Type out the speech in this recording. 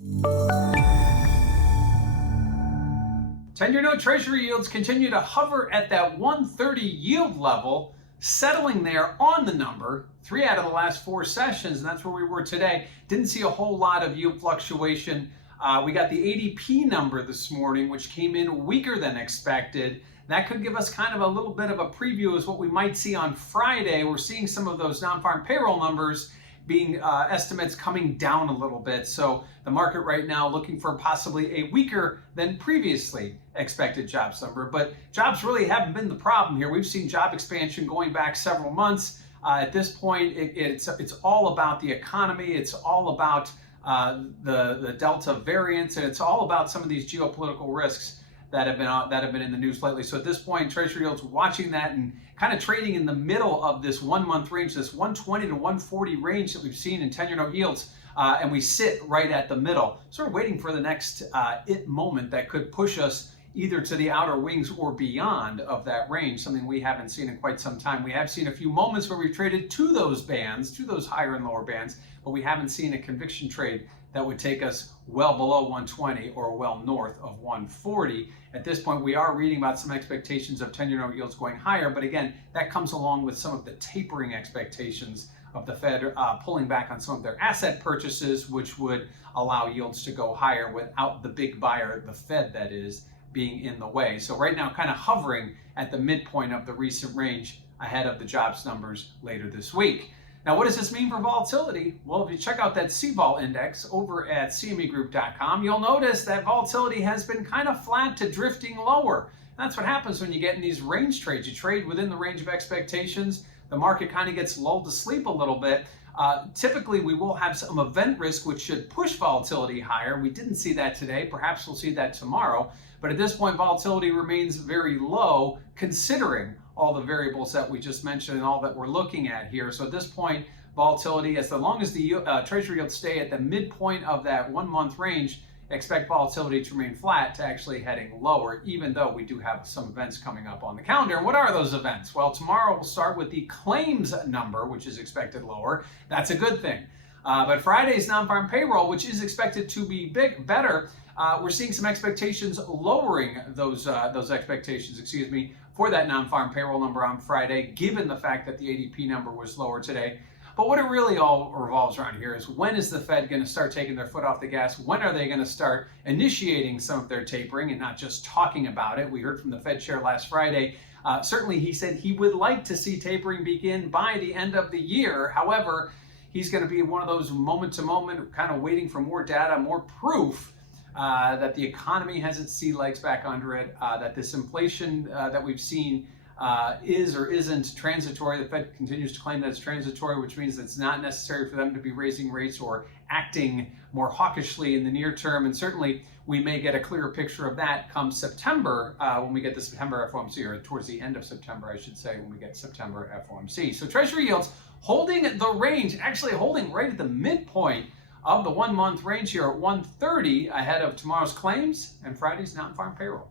10-year note Treasury yields continue to hover at that 130 yield level, settling there on the number 3 out of the last 4 sessions, and that's where we were today. Didn't see a whole lot of yield fluctuation. We got the ADP number this morning, which came in weaker than expected. That could give us kind of a little bit of a preview as what we might see on Friday. We're seeing some of those non-farm payroll numbers being estimates coming down a little bit. So the market right now looking for possibly a weaker than previously expected jobs number. But jobs really haven't been the problem here. We've seen job expansion going back several months. At this point, it's all about the economy. It's all about the Delta variant, and it's all about some of these geopolitical risks that have been in the news lately. So at this point, Treasury yields watching that and kind of trading in the middle of this 1 month range, this 120 to 140 range that we've seen in 10-year note yields, and we sit right at the middle, sort of waiting for the next moment that could push us either to the outer wings or beyond of that range, something we haven't seen in quite some time. We have seen a few moments where we've traded to those bands, to those higher and lower bands, but we haven't seen a conviction trade that would take us well below 120 or well north of 140. At this point, we are reading about some expectations of 10-year note yields going higher, but again, that comes along with some of the tapering expectations of the Fed pulling back on some of their asset purchases, which would allow yields to go higher without the big buyer, the Fed that is, being in the way. So right now, kind of hovering at the midpoint of the recent range ahead of the jobs numbers later this week. Now, what does this mean for volatility? Well, if you check out that CVol index over at cmegroup.com, you'll notice that volatility has been kind of flat to drifting lower. That's what happens when you get in these range trades. You trade within the range of expectations. The market kind of gets lulled to sleep a little bit. Typically, we will have some event risk, which should push volatility higher. We didn't see that today. Perhaps we'll see that tomorrow. But at this point, volatility remains very low, considering all the variables that we just mentioned and all that we're looking at here. So at this point, volatility, as long as the Treasury yields stay at the midpoint of that 1 month range, expect volatility to remain flat to actually heading lower, even though we do have some events coming up on the calendar. And what are those events? Well, tomorrow we'll start with the claims number, which is expected lower. That's a good thing. But Friday's non-farm payroll, which is expected to be better, we're seeing some expectations lowering those expectations, for that non-farm payroll number on Friday, given the fact that the ADP number was lower today. But what it really all revolves around here is, when is the Fed going to start taking their foot off the gas? When are they going to start initiating some of their tapering and not just talking about it? We heard from the Fed chair last Friday. Certainly, he said he would like to see tapering begin by the end of the year. However, he's going to be one of those moment-to-moment, kind of waiting for more data, more proof that the economy has its sea legs back under it, that this inflation that we've seen is or isn't transitory. The Fed continues to claim that it's transitory, which means that it's not necessary for them to be raising rates or acting more hawkishly in the near term. And certainly, we may get a clearer picture of that come September, when we get the September FOMC, or towards the end of September, I should say, when we get September FOMC. So Treasury yields holding the range, actually holding right at the midpoint of the 1 month range here at 130, ahead of tomorrow's claims and Friday's non-farm payroll.